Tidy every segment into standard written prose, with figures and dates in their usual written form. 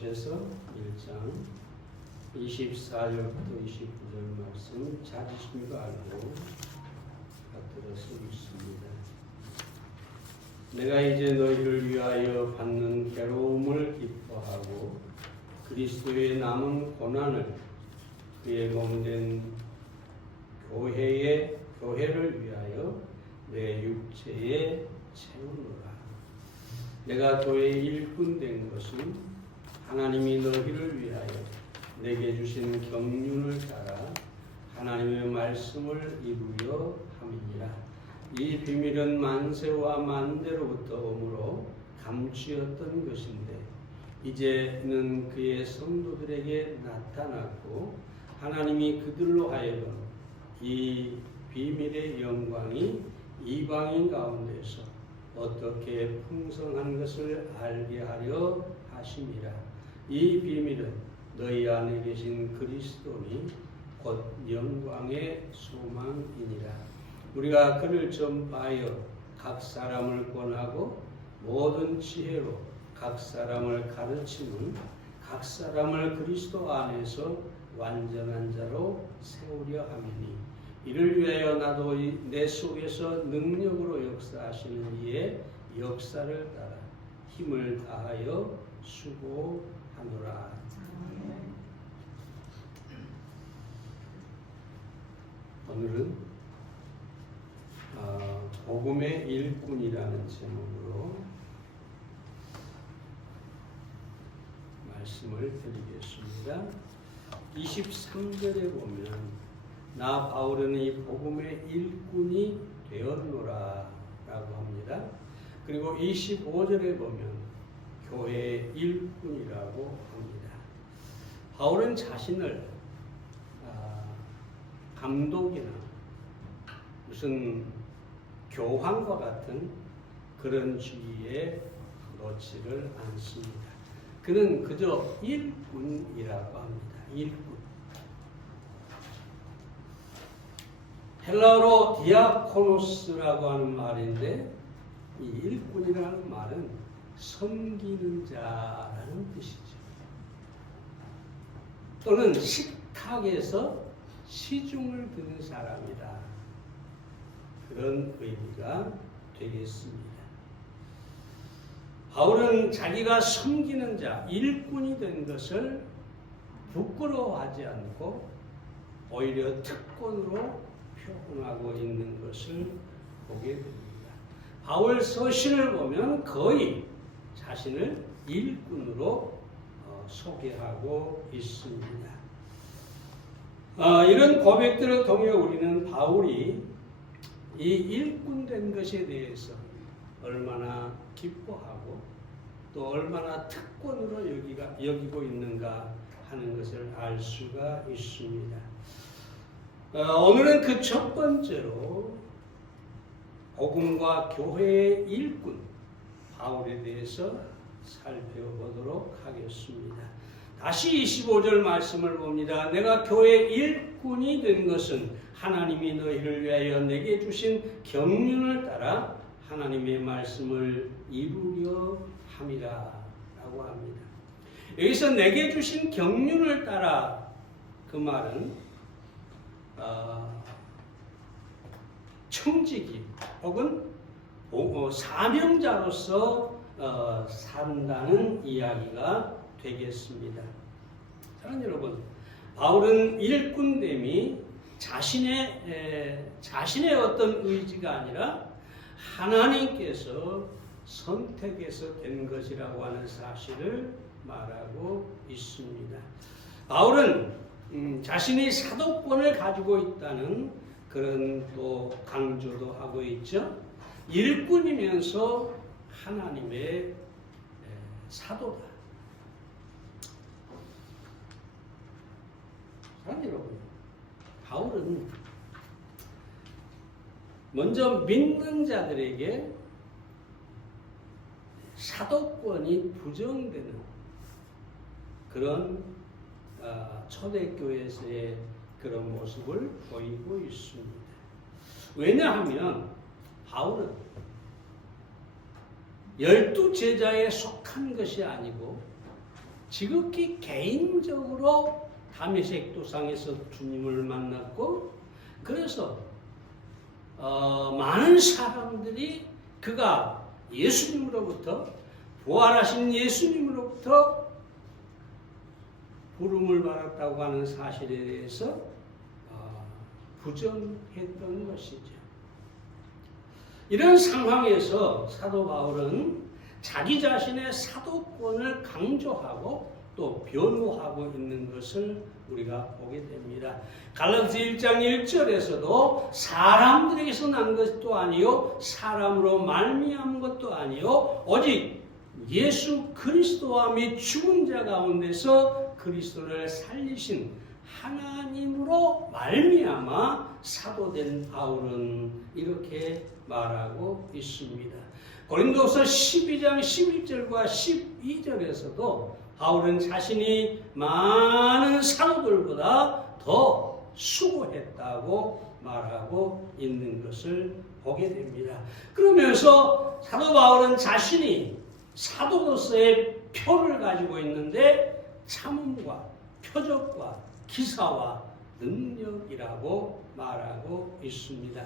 골로새서 1장 24절부터 29절 말씀 찾으신 거 알고 받들어서 읽습니다. 내가 이제 너희를 위하여 받는 괴로움을 기뻐하고 그리스도의 남은 고난을 그의 몸된 교회를 위하여 내 육체에 채우노라. 내가 교회의 일꾼 된 것은 하나님이 너희를 위하여 내게 주신 경륜을 따라 하나님의 말씀을 이루려 함이니라. 이 비밀은 만세와 만대로부터 오므로 감추었던 것인데 이제는 그의 성도들에게 나타났고 하나님이 그들로 하여금 이 비밀의 영광이 이방인 가운데서 어떻게 풍성한 것을 알게 하려 하심이라. 이 비밀은 너희 안에 계신 그리스도니 곧 영광의 소망이니라. 우리가 그를 전파하여 각 사람을 권하고 모든 지혜로 각 사람을 가르치는 각 사람을 그리스도 안에서 완전한 자로 세우려 함이니 이를 위하여 나도 내 속에서 능력으로 역사하시는 이의 역사를 따라 힘을 다하여 수고하노라. 오늘은 복음의 일꾼이라는 제목으로 말씀을 드리겠습니다. 23절에 보면 나 바울은 이 복음의 일꾼이 되었노라 라고 합니다. 그리고 25절에 보면 교회의 일꾼이라고 합니다. 바울은 자신을 감독이나 무슨 교황과 같은 그런 주의에 놓지를 않습니다. 그는 그저 일꾼이라고 합니다. 일꾼. 헬라어로 디아코노스라고 하는 말인데 이 일꾼이라는 말은 섬기는 자라는 뜻이죠. 또는 식탁에서 시중을 드는 사람이다. 그런 의미가 되겠습니다. 바울은 자기가 섬기는 자, 일꾼이 된 것을 부끄러워하지 않고 오히려 특권으로 표현하고 있는 것을 보게 됩니다. 바울 서신을 보면 거의 자신을 일꾼으로 소개하고 있습니다. 이런 고백들을 통해 우리는 바울이 이 일꾼 된 것에 대해서 얼마나 기뻐하고 또 얼마나 특권으로 여기고 있는가 하는 것을 알 수가 있습니다. 오늘은 그 첫 번째로 복음과 교회의 일꾼 바울에 대해서 살펴보도록 하겠습니다. 다시 25절 말씀을 봅니다. 내가 교회의 일꾼이 된 것은 하나님이 너희를 위하여 내게 주신 경륜을 따라 하나님의 말씀을 이루려 함이라 라고 합니다. 여기서 내게 주신 경륜을 따라 그 말은 청지기 혹은 사명자로서 산다는 이야기가 되겠습니다. 사랑하는 여러분, 바울은 일꾼됨이 자신의 어떤 의지가 아니라 하나님께서 선택해서 된 것이라고 하는 사실을 말하고 있습니다. 바울은 자신이 사도권을 가지고 있다는 그런 또 강조도 하고 있죠. 일꾼이면서 하나님의 사도다. 사랑하는 여러분, 바울은 먼저 믿는 자들에게 사도권이 부정되는 그런 초대교회에서의 그런 모습을 보이고 있습니다. 왜냐하면 바울은 12 제자에 속한 것이 아니고 지극히 개인적으로 다메섹 도상에서 주님을 만났고, 그래서 많은 사람들이 그가 예수님으로부터, 부활하신 예수님으로부터 부름을 받았다고 하는 사실에 대해서 부정했던 것이죠. 이런 상황에서 사도 바울은 자기 자신의 사도권을 강조하고 또 변호하고 있는 것을 우리가 보게 됩니다. 갈라디아서 1장 1절에서도 사람들에게서 난 것도 아니요 사람으로 말미암은 것도 아니요 오직 예수 그리스도와 및 죽은 자 가운데서 그리스도를 살리신 하나님으로 말미암아 사도된 바울은 이렇게 말하고 있습니다. 고린도서 12장 11절과 12절에서도 바울은 자신이 많은 사도들보다 더 수고했다고 말하고 있는 것을 보게 됩니다. 그러면서 사도 바울은 자신이 사도로서의 표를 가지고 있는데 참음과 표적과 기사와 능력이라고 말하고 있습니다.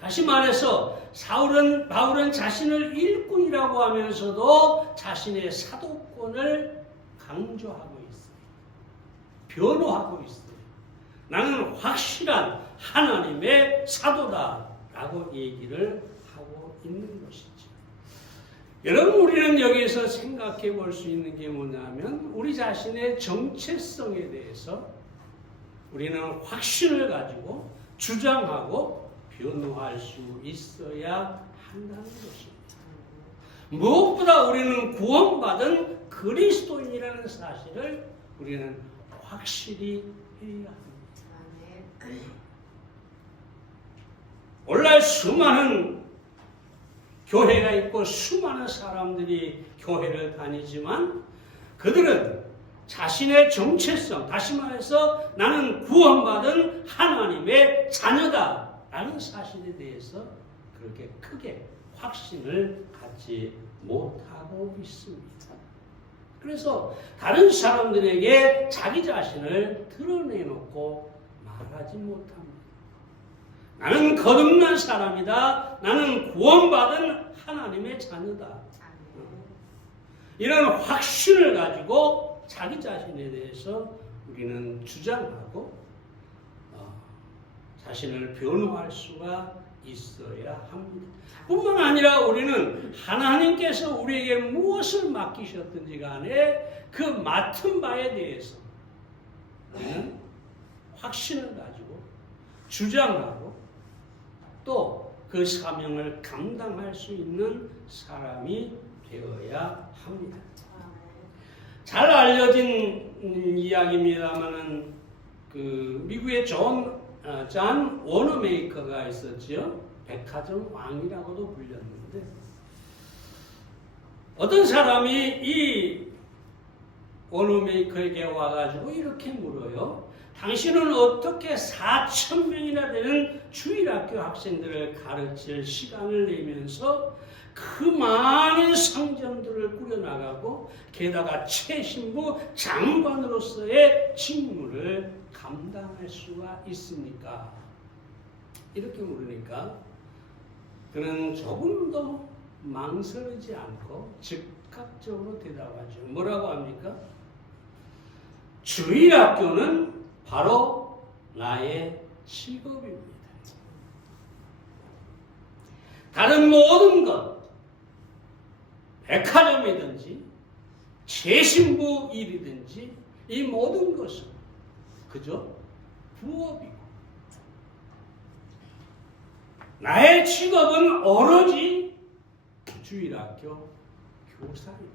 다시 말해서 바울은 자신을 일꾼이라고 하면서도 자신의 사도권을 강조하고 있어요. 변호하고 있어요. 나는 확실한 하나님의 사도다라고 얘기를 하고 있는 것이죠. 여러분, 우리는 여기서 생각해 볼 수 있는 게 뭐냐면 우리 자신의 정체성에 대해서 우리는 확신을 가지고 주장하고 변호할 수 있어야 한다는 것입니다. 무엇보다 우리는 구원받은 그리스도인이라는 사실을 우리는 확실히 해야 합니다. 오늘날 수많은 교회가 있고 수많은 사람들이 교회를 다니지만 그들은 자신의 정체성, 다시 말해서 나는 구원받은 하나님의 자녀다 라는 사실에 대해서 그렇게 크게 확신을 갖지 못하고 있습니다. 그래서 다른 사람들에게 자기 자신을 드러내놓고 말하지 못합니다. 나는 거듭난 사람이다. 나는 구원받은 하나님의 자녀다. 이런 확신을 가지고 자기 자신에 대해서 우리는 주장하고 자신을 변호할 수가 있어야 합니다. 뿐만 아니라 우리는 하나님께서 우리에게 무엇을 맡기셨든지 간에 그 맡은 바에 대해서 우리는 확신을 가지고 주장하고 또 그 사명을 감당할 수 있는 사람이 되어야 합니다. 잘 알려진 이야기입니다만은 그 미국의 잔 워너메이커가 있었지요. 백화점 왕이라고도 불렸는데 어떤 사람이 이 워너메이커에게 와가지고 이렇게 물어요. 당신은 어떻게 4,000명이나 되는 주일학교 학생들을 가르칠 시간을 내면서 그 많은 상점들을 꾸려나가고 게다가 최신부 장관으로서의 직무를 감당할 수가 있습니까? 이렇게 물으니까 그는 조금도 망설이지 않고 즉각적으로 대답하죠. 뭐라고 합니까? 주일학교는 바로 나의 직업입니다. 다른 모든 것, 백화점이든지 최신부 일이든지 이 모든 것은 그저 부업이고 나의 직업은 오로지 주일학교 교사입니다.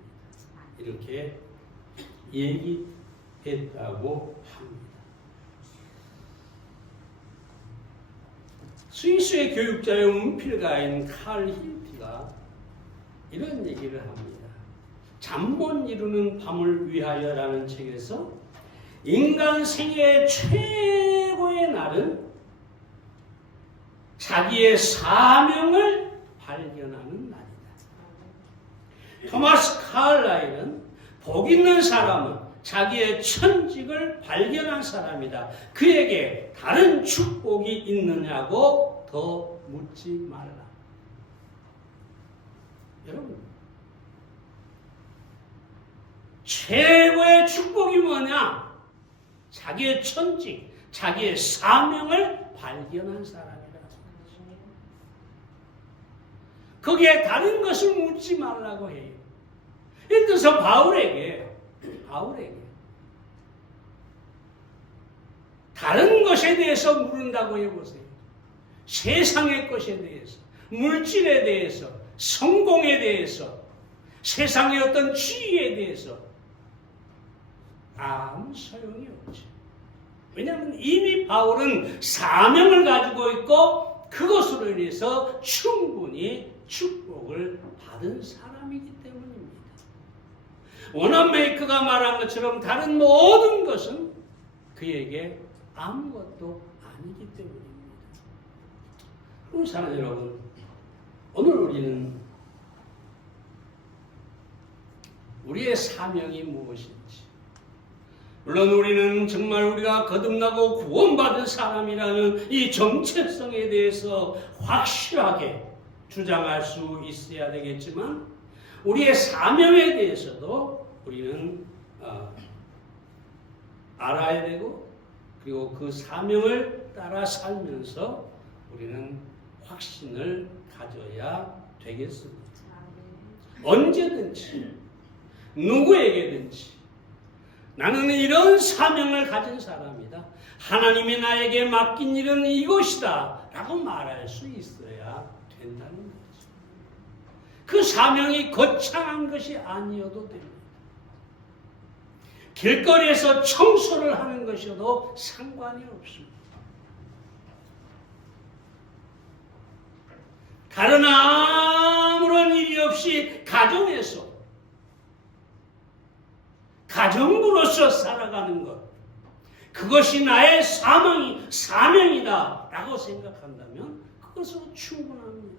이렇게 얘기했다고 합니다. 스위스의 교육자의 운필가인 칼 힐티가 이런 얘기를 합니다. 잠 못 이루는 밤을 위하여라는 책에서 인간 생애의 최고의 날은 자기의 사명을 발견하는 날이다. 토마스 칼라일은 복 있는 사람은 자기의 천직을 발견한 사람이다. 그에게 다른 축복이 있느냐고 더 묻지 말라. 여러분, 최고의 축복이 뭐냐? 자기의 천직, 자기의 사명을 발견한 사람이라. 거기에 다른 것을 묻지 말라고 해요. 예를 들어서 바울에게 다른 것에 대해서 물은다고 해보세요. 세상의 것에 대해서, 물질에 대해서, 성공에 대해서, 세상의 어떤 지위에 대해서 아무 소용이 없죠. 왜냐하면 이미 바울은 사명을 가지고 있고 그것으로 인해서 충분히 축복을 받은 사람이기 때문입니다. 워너메이커가 말한 것처럼 다른 모든 것은 그에게 아무것도 아니기 때문입니다. 그럼 사랑하는 여러분, 오늘 우리는 우리의 사명이 무엇인지, 물론 우리는 정말 우리가 거듭나고 구원받은 사람이라는 이 정체성에 대해서 확실하게 주장할 수 있어야 되겠지만, 우리의 사명에 대해서도 우리는 알아야 되고, 그리고 그 사명을 따라 살면서 우리는 확신을 가져야 되겠습니다. 언제든지 누구에게든지 나는 이런 사명을 가진 사람이다. 하나님이 나에게 맡긴 일은 이것이다 라고 말할 수 있어야 된다는 거죠. 그 사명이 거창한 것이 아니어도 됩니다. 길거리에서 청소를 하는 것이어도 상관이 없습니다. 다른 아무런 일이 없이 가정부로서 살아가는 것, 그것이 나의 사명이다 라고 생각한다면 그것으로 충분합니다.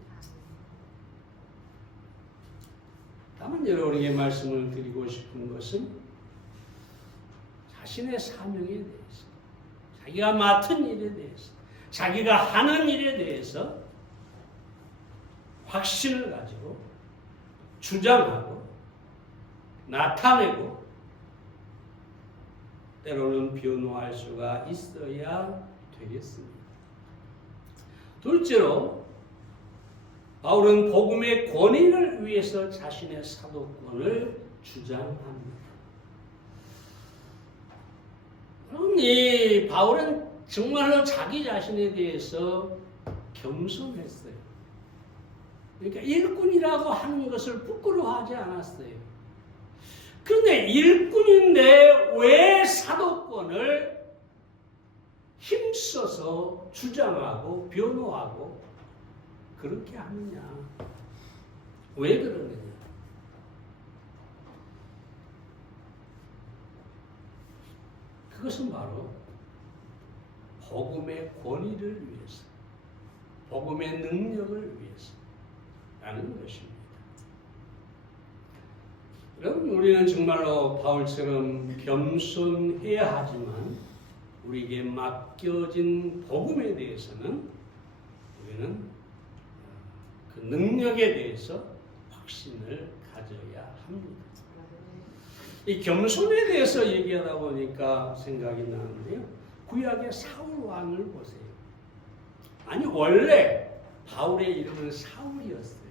다만 여러분에게 말씀을 드리고 싶은 것은 자신의 사명에 대해서, 자기가 맡은 일에 대해서, 자기가 하는 일에 대해서 확신을 가지고 주장하고 나타내고 때로는 변호할 수가 있어야 되겠습니다. 둘째로 바울은 복음의 권위를 위해서 자신의 사도권을 주장합니다. 그럼 이 바울은 정말로 자기 자신에 대해서 겸손했어요. 그러니까 일꾼이라고 하는 것을 부끄러워하지 않았어요. 그런데 일꾼인데 왜 사도권을 힘써서 주장하고 변호하고 그렇게 하느냐? 왜 그러느냐? 그것은 바로 복음의 권위를 위해서, 복음의 능력을 위해서 라는 것입니다. 여러분, 우리는 정말로 바울처럼 겸손해야 하지만 우리에게 맡겨진 복음에 대해서는 우리는 그 능력에 대해서 확신을 가져야 합니다. 이 겸손에 대해서 얘기하다 보니까 생각이 나는데요. 구약의 사울 왕을 보세요. 아니, 원래 바울의 이름은 사울이었어요.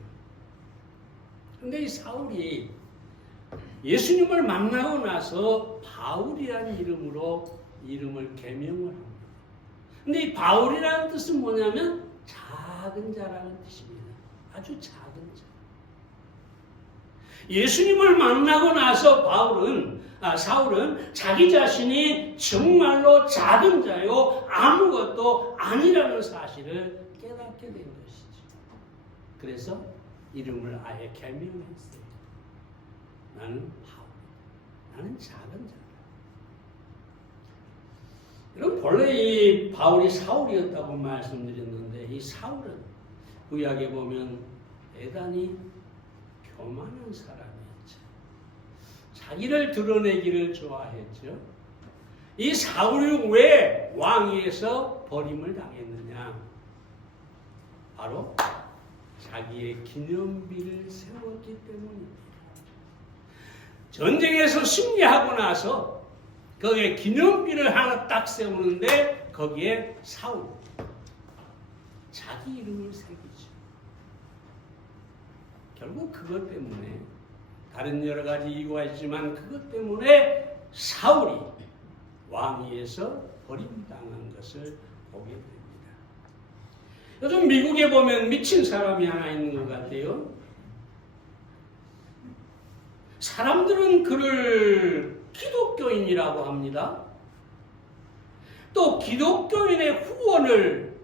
근데 이 사울이 예수님을 만나고 나서 바울이라는 이름으로 이름을 개명을 합니다. 근데 이 바울이라는 뜻은 뭐냐면 작은 자라는 뜻입니다. 아주 작은 자. 예수님을 만나고 나서 사울은 자기 자신이 정말로 작은 자요 아무것도 아니라는 사실을 깨닫게 된 것이죠. 그래서 이름을 아예 개명했어요. 나는 바울, 나는 작은 자다. 여러분, 본래 이 바울이 사울이었다고 말씀드렸는데 이 사울은 구약에 보면 대단히 교만한 사람이었죠. 자기를 드러내기를 좋아했죠. 이 사울이 왜 왕위에서 버림을 당했느냐? 바로 자기의 기념비를 세웠기 때문입니다. 전쟁에서 승리하고 나서 거기에 기념비를 하나 딱 세우는데 거기에 사울, 자기 이름을 새기죠. 결국 그것 때문에 다른 여러 가지 이유가 있지만 그것 때문에 사울이 왕위에서 버림당한 것을 보게 됩니다. 요즘 미국에 보면 미친 사람이 하나 있는 것 같아요. 사람들은 그를 기독교인이라고 합니다. 또 기독교인의 후원을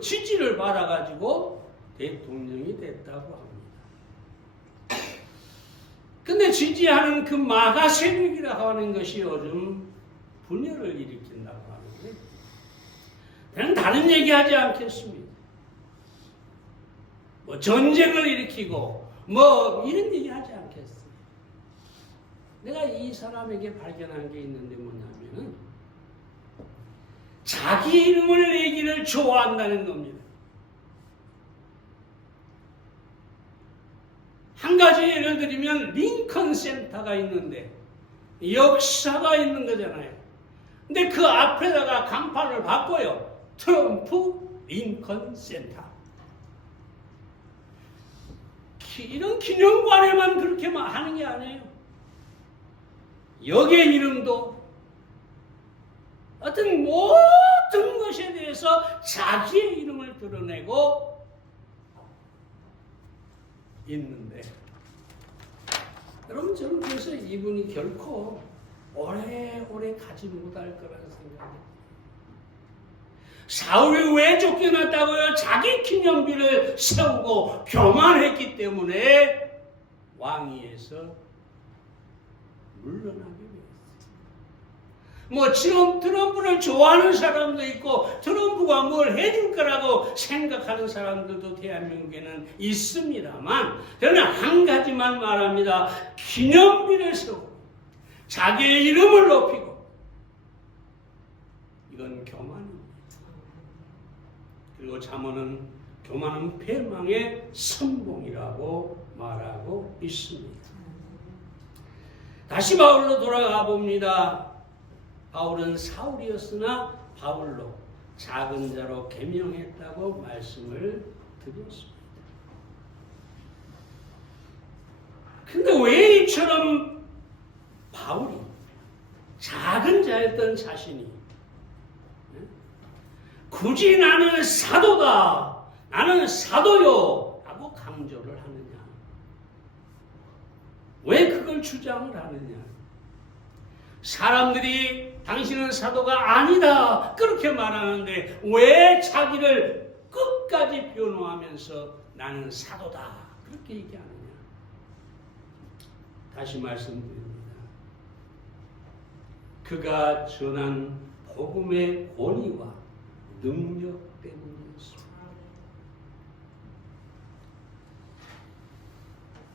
지지를 받아가지고 대통령이 됐다고 합니다. 근데 지지하는 그 마가 세력이라고 하는 것이 요즘 분열을 일으킨다고 하는데, 저는 다른 얘기하지 않겠습니다. 뭐 전쟁을 일으키고 뭐 이런 얘기하지 않겠어요. 내가 이 사람에게 발견한 게 있는데 뭐냐면은 자기 이름을 내기를 좋아한다는 겁니다. 한 가지 예를 들면 링컨 센터가 있는데 역사가 있는 거잖아요. 근데 그 앞에다가 간판을 바꿔요. 트럼프 링컨 센터. 이런 기념관에만 그렇게 하는 게 아니에요. 역의 이름도 어떤 모든 것에 대해서 자기의 이름을 드러내고 있는데, 여러분 저는 그래서 이분이 결코 오래오래 가지 못할 거라는 생각이. 사울이 왜 쫓겨났다고요? 자기 기념비를 세우고 교만했기 때문에 왕위에서 물러나게 되었어요. 뭐 지금 트럼프를 좋아하는 사람도 있고 트럼프가 뭘 해줄 거라고 생각하는 사람들도 대한민국에는 있습니다만, 저는 한 가지만 말합니다. 기념비를 세우고 자기의 이름을 높이고, 이건 교만입니다. 그리고 잠언은 교만은 패망의 선봉이라고 말하고 있습니다. 다시 바울로 돌아가 봅니다. 바울은 사울이었으나 바울로 작은 자로 계명했다고 말씀을 드렸습니다. 근데 왜 이처럼 바울이 작은 자였던 자신이 굳이 나는 사도다, 나는 사도요 라고 강조를 하느냐? 왜 그걸 주장을 하느냐? 사람들이 당신은 사도가 아니다 그렇게 말하는데 왜 자기를 끝까지 변호하면서 나는 사도다 그렇게 얘기하느냐? 다시 말씀드립니다. 그가 전한 복음의 권위와 능력 때문이었습니다.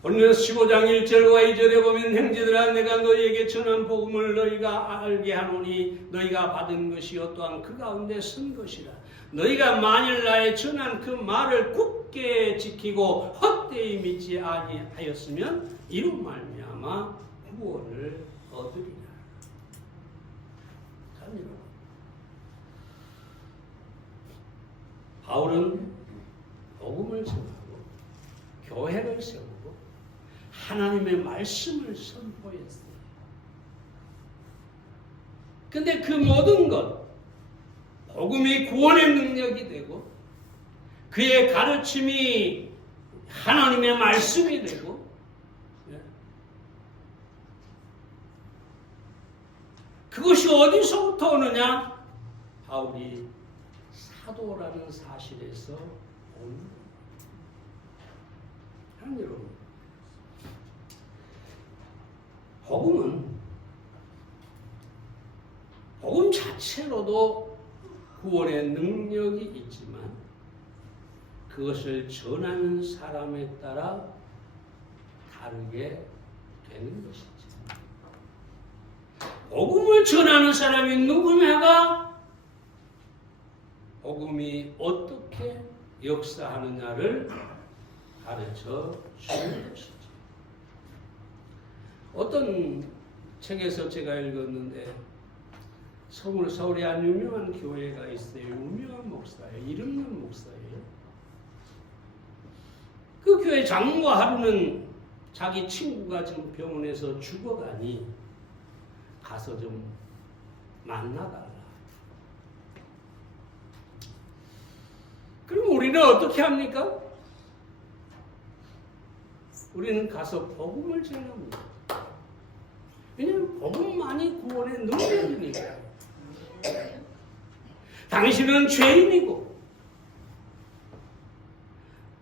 본문 15장 1절과 2절에 보면, 형제들아 내가 너희에게 전한 복음을 너희가 알게 하노니 너희가 받은 것이요 또한 그 가운데 선 것이라. 너희가 만일 나의 전한 그 말을 굳게 지키고 헛되이 믿지 아니하였으면 이로 말미암아 구원을 얻으리라. 바울은 복음을 전하고 교회를 세우고 하나님의 말씀을 선포했어요. 근데 그 모든 것, 복음이 구원의 능력이 되고 그의 가르침이 하나님의 말씀이 되고, 그것이 어디서부터 오느냐? 바울이 사도라는 사실에서 오는 거예요. 여러분, 복음 자체로도 구원의 능력이 있지만 그것을 전하는 사람에 따라 다르게 되는 것이지. 복음을 전하는 사람이 누구냐가 복음이 어떻게 역사하느냐를 가르쳐 주는 것이죠. 어떤 책에서 제가 읽었는데 서울에 한 유명한 교회가 있어요. 유명한 목사예요. 이름 있는 목사예요. 그 교회 장로가 하루는 자기 친구가 지금 병원에서 죽어가니 가서 좀 만나달라. 그럼 우리는 어떻게 합니까? 우리는 가서 복음을 전합니다. 왜냐하면 복음만이 구원의 능력이니까. 당신은 죄인이고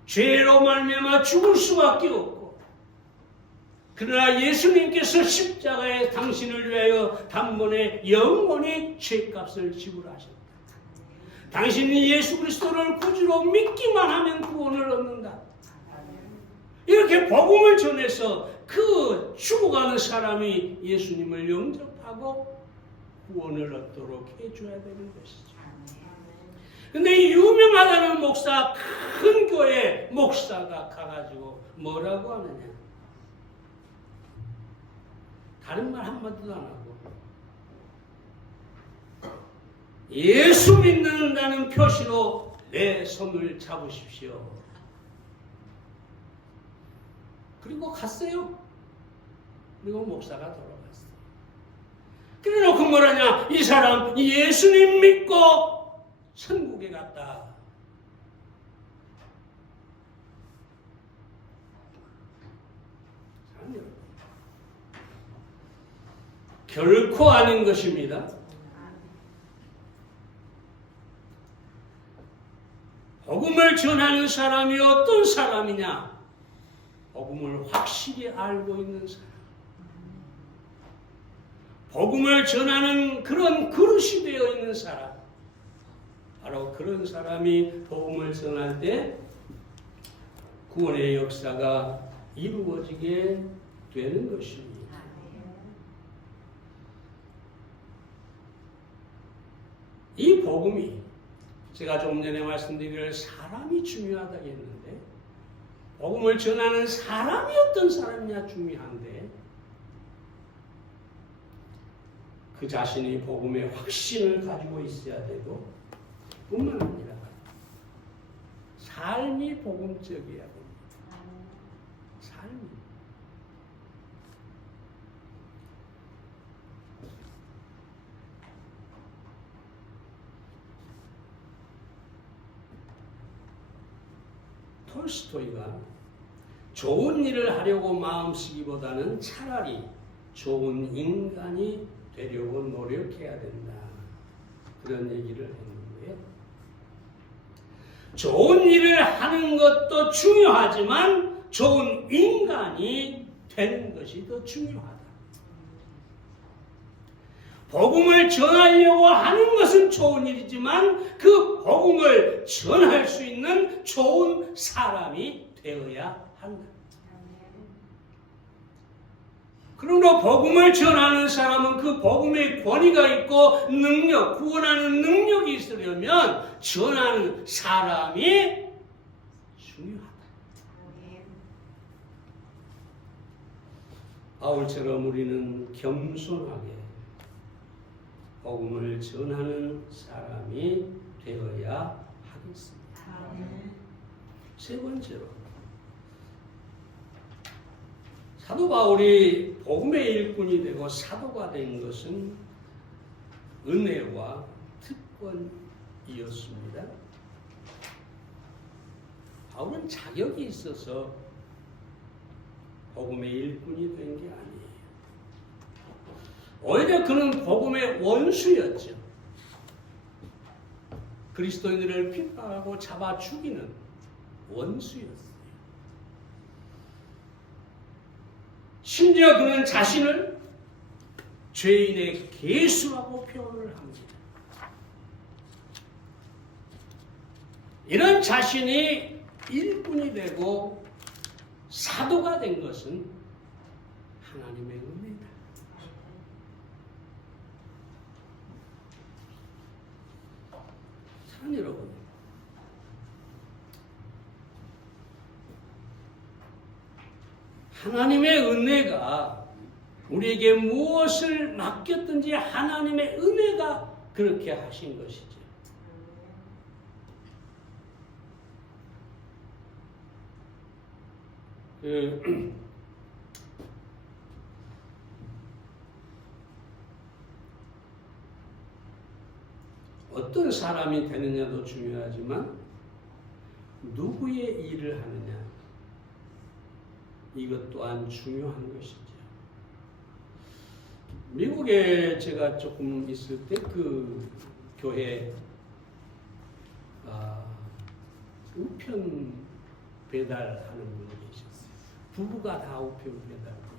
죄로 말미암아 죽을 수밖에 없고, 그러나 예수님께서 십자가에 당신을 위하여 단번에 영원히 죄값을 지불하셨다. 당신이 예수 그리스도를 구주로 믿기만 하면 구원을 얻는다. 이렇게 복음을 전해서 그 죽어가는 사람이 예수님을 영접하고 구원을 얻도록 해줘야 되는 것이죠. 근데 이 유명하다는 목사, 큰 교회 목사가 가가지고 뭐라고 하느냐? 다른 말 한마디도 안 하고 예수 믿는다는 표시로 내 손을 잡으십시오. 그리고 갔어요. 그리고 목사가 돌아갔어요. 그래 놓고 뭐라냐? 이 사람 예수님 믿고 천국에 갔다. 결코 아닌 것입니다. 복음을 전하는 사람이 어떤 사람이냐? 복음을 확실히 알고 있는 사람. 복음을 전하는 그런 그릇이 되어 있는 사람. 바로 그런 사람이 복음을 전할 때 구원의 역사가 이루어지게 되는 것입니다. 이 복음이 제가 좀 전에 말씀드린 사람이 중요하다고 했는데, 복음을 전하는 사람이 어떤 사람이냐 중요한데, 그 자신이 복음의 확신을 가지고 있어야 되고, 뿐만 아니라 삶이 복음적이어야 됩니다. 삶이. 톨스토이가 좋은 일을 하려고 마음쓰기보다는 차라리 좋은 인간이 되려고 노력해야 된다. 그런 얘기를 했는데요. 좋은 일을 하는 것도 중요하지만 좋은 인간이 되는 것이 더 중요하다. 복음을 전하려고 하는 것은 좋은 일이지만 그 복음을 전할 수 있는 좋은 사람이 되어야 한다. 그러므로 복음을 전하는 사람은 그 복음의 권위가 있고 능력, 구원하는 능력이 있으려면 전하는 사람이 중요하다. 바울처럼 우리는 겸손하게 복음을 전하는 사람이 되어야 하겠습니다. 세 번째로, 사도 바울이 복음의 일꾼이 되고 사도가 된 것은 은혜와 특권이었습니다. 바울은 자격이 있어서 복음의 일꾼이 된 게 아니에요. 오히려 그는 복음의 원수였죠. 그리스도인들을 핍박하고 잡아 죽이는 원수였어요. 심지어 그는 자신을 죄인의 괴수라고 표현을 합니다. 이런 자신이 일꾼이 되고 사도가 된 것은 하나님의 은혜다. 하나님의 은혜가 우리에게 무엇을 맡겼든지 하나님의 은혜가 그렇게 하신 것이죠. 어떤 사람이 되느냐도 중요하지만 누구의 일을 하느냐 이것 또한 중요한 것이죠. 미국에 제가 조금 있을 때 그 교회 우편 배달하는 분이 계셨어요. 부부가 다 우편 배달고.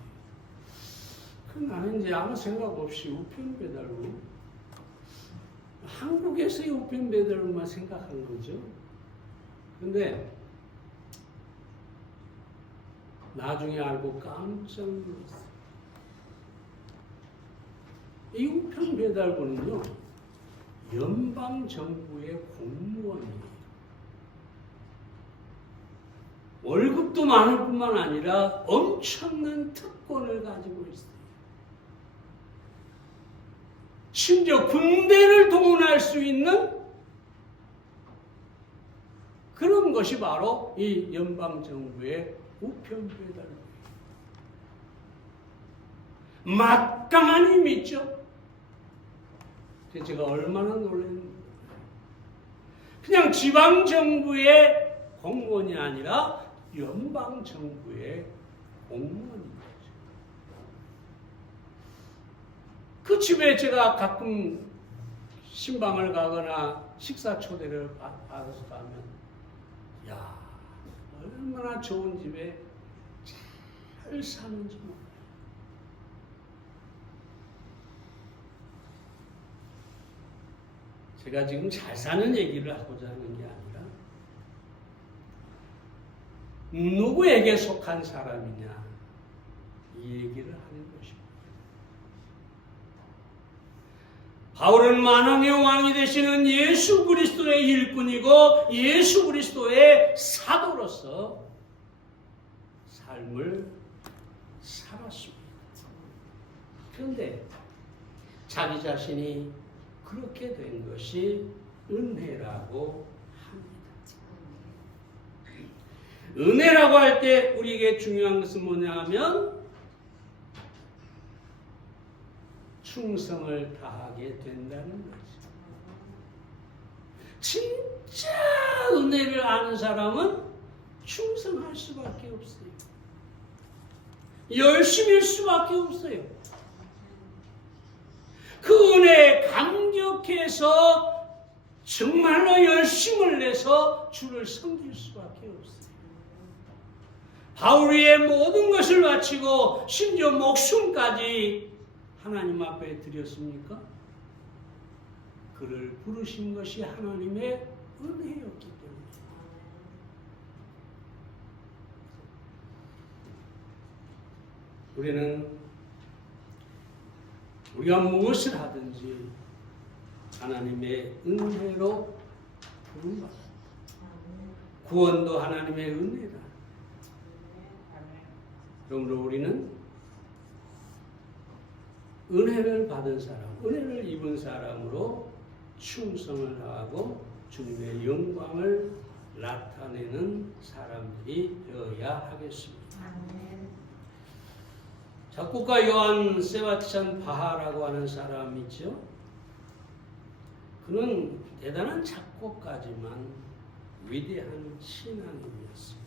나는 이제 아무 생각 없이 우편 배달로 한국에서의 우편 배달로만 생각한 거죠. 근데 나중에 알고 깜짝 놀랐어요. 이 우편 배달부는요, 연방정부의 공무원이에요. 월급도 많을 뿐만 아니라 엄청난 특권을 가지고 있어요. 심지어 군대를 동원할 수 있는 그런 것이 바로 이 연방정부의 우편 배달부예요. 막강한 힘이 있죠. 제가 얼마나 놀랐는지. 그냥 지방정부의 공무원이 아니라 연방정부의 공무원인 거죠. 그 집에 제가 가끔 신방을 가거나 식사 초대를 받아서 가면, 야, 얼마나 좋은 집에 잘 사는지 몰라요. 제가 지금 잘 사는 얘기를 하고자 하는 게 아니라 누구에게 속한 사람이냐 이 얘기를 하는 것입니다. 바울은 만왕의 왕이 되시는 예수 그리스도의 일꾼이고 예수 그리스도의 사도로서 삶을 살았습니다. 그런데 자기 자신이 그렇게 된 것이 은혜라고 합니다. 은혜라고 할 때 우리에게 중요한 것은 뭐냐 하면 충성을 다하게 된다는 거죠. 진짜 은혜를 아는 사람은 충성할 수밖에 없어요. 열심일 수밖에 없어요. 그 은혜에 감격해서 정말로 열심을 내서 주를 섬길 수밖에 없어요. 바울의 모든 것을 바치고 심지어 목숨까지 하나님 앞에 드렸습니까? 그를 부르신 것이 하나님의 은혜였기 때문에. 우리는 우리가 무엇을 하든지 하나님의 은혜로 부름받아. 구원도 하나님의 은혜다. 그러므로 우리는 은혜를 받은 사람, 은혜를 입은 사람으로 충성을 다하고 주님의 영광을 나타내는 사람들이 되어야 하겠습니다. 작곡가 요한 세바스찬 바하라고 하는 사람이 있죠. 그는 대단한 작곡가지만 위대한 신앙인이었습니다.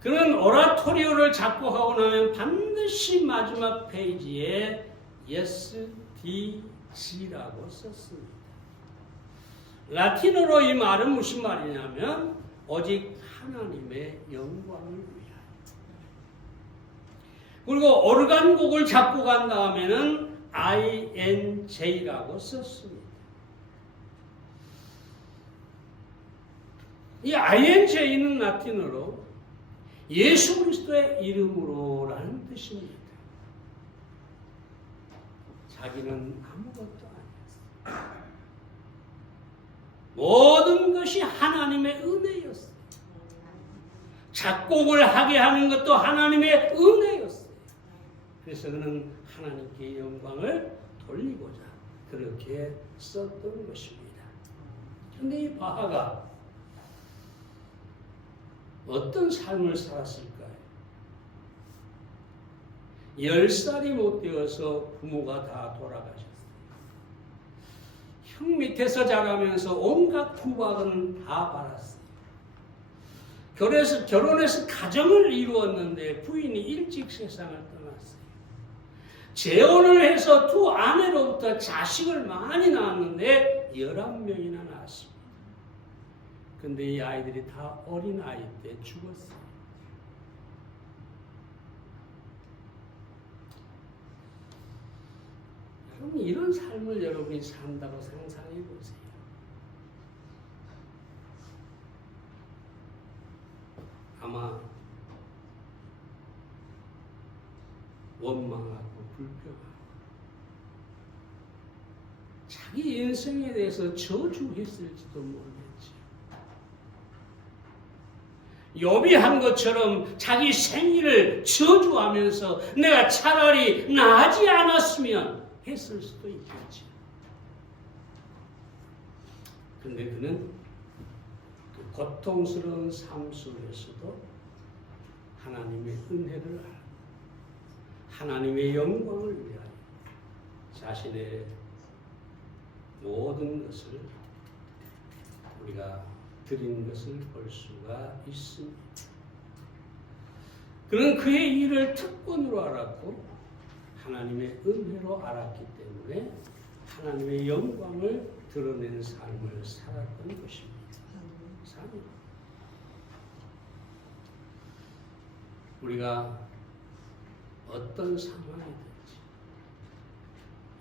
그는 오라토리오를 작곡하고 나면 반드시 마지막 페이지에 SDG라고 썼습니다. 라틴어로 이 말은 무슨 말이냐면 오직 하나님의 영광을 위하여. 그리고 오르간곡을 작곡한 다음에는 INJ라고 썼습니다. 이 INJ는 라틴어로 예수 그리스도의 이름으로라는 뜻입니다. 자기는 아무것도 아니었어요. 모든 것이 하나님의 은혜였어요. 작곡을 하게 하는 것도 하나님의 은혜였어요. 그래서 그는 하나님께 영광을 돌리고자 그렇게 썼던 것입니다. 그런데 이 바하가 어떤 삶을 살았을까요? 10살이 못 되어서 부모가 다 돌아가셨어요. 형 밑에서 자라면서 온갖 구박은 다 받았어요. 결혼해서 가정을 이루었는데 부인이 일찍 세상을 떠났어요. 재혼을 해서 두 아내로부터 자식을 많이 낳았는데 11명이나 낳았습니다. 근데 이 아이들이 다 어린 아이 때 죽었어요. 여러분, 이런 삶을 여러분이 산다고 상상해 보세요. 아마 원망하고 불평하고 자기 인생에 대해서 저주했을지도 모르겠지. 욥이 한 것처럼 자기 생일을 저주하면서 내가 차라리 나지 않았으면 했을 수도 있겠지. 근데 그는 그 고통스러운 삶 속에서도 하나님의 은혜를 알고 하나님의 영광을 위하여 자신의 모든 것을 우리가 드린 것을 볼 수가 있습니다. 그는 그의 일을 특권으로 알았고 하나님의 은혜로 알았기 때문에 하나님의 영광을 드러내는 삶을 살았던 것입니다. 우리가 어떤 상황이든지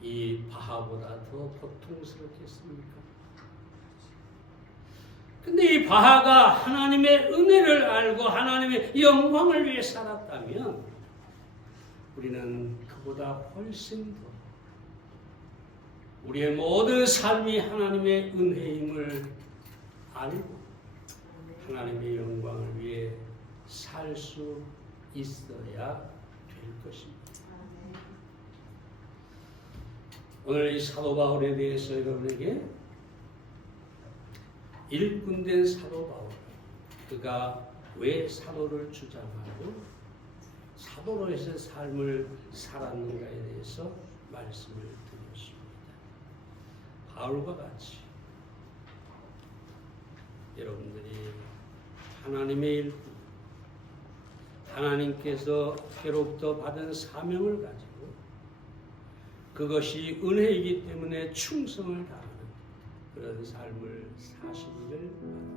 이 바하보다 더 고통스럽겠습니까? 근데 이 바하가 하나님의 은혜를 알고 하나님의 영광을 위해 살았다면 우리는 그보다 훨씬 더 우리의 모든 삶이 하나님의 은혜임을 알고 하나님의 영광을 위해 살 수 있어야 될 것입니다. 오늘 이 사도 바울에 대해서 여러분에게 일꾼된 사도 바울, 그가 왜 사도를 주장하고 사도로서의 삶을 살았는가에 대해서 말씀을 드렸습니다. 바울과 같이 여러분들이 하나님의 일꾼, 하나님께서 그로부터 받은 사명을 가지고 그것이 은혜이기 때문에 충성을 다하는 그런 삶을 사시기를 바랍니다.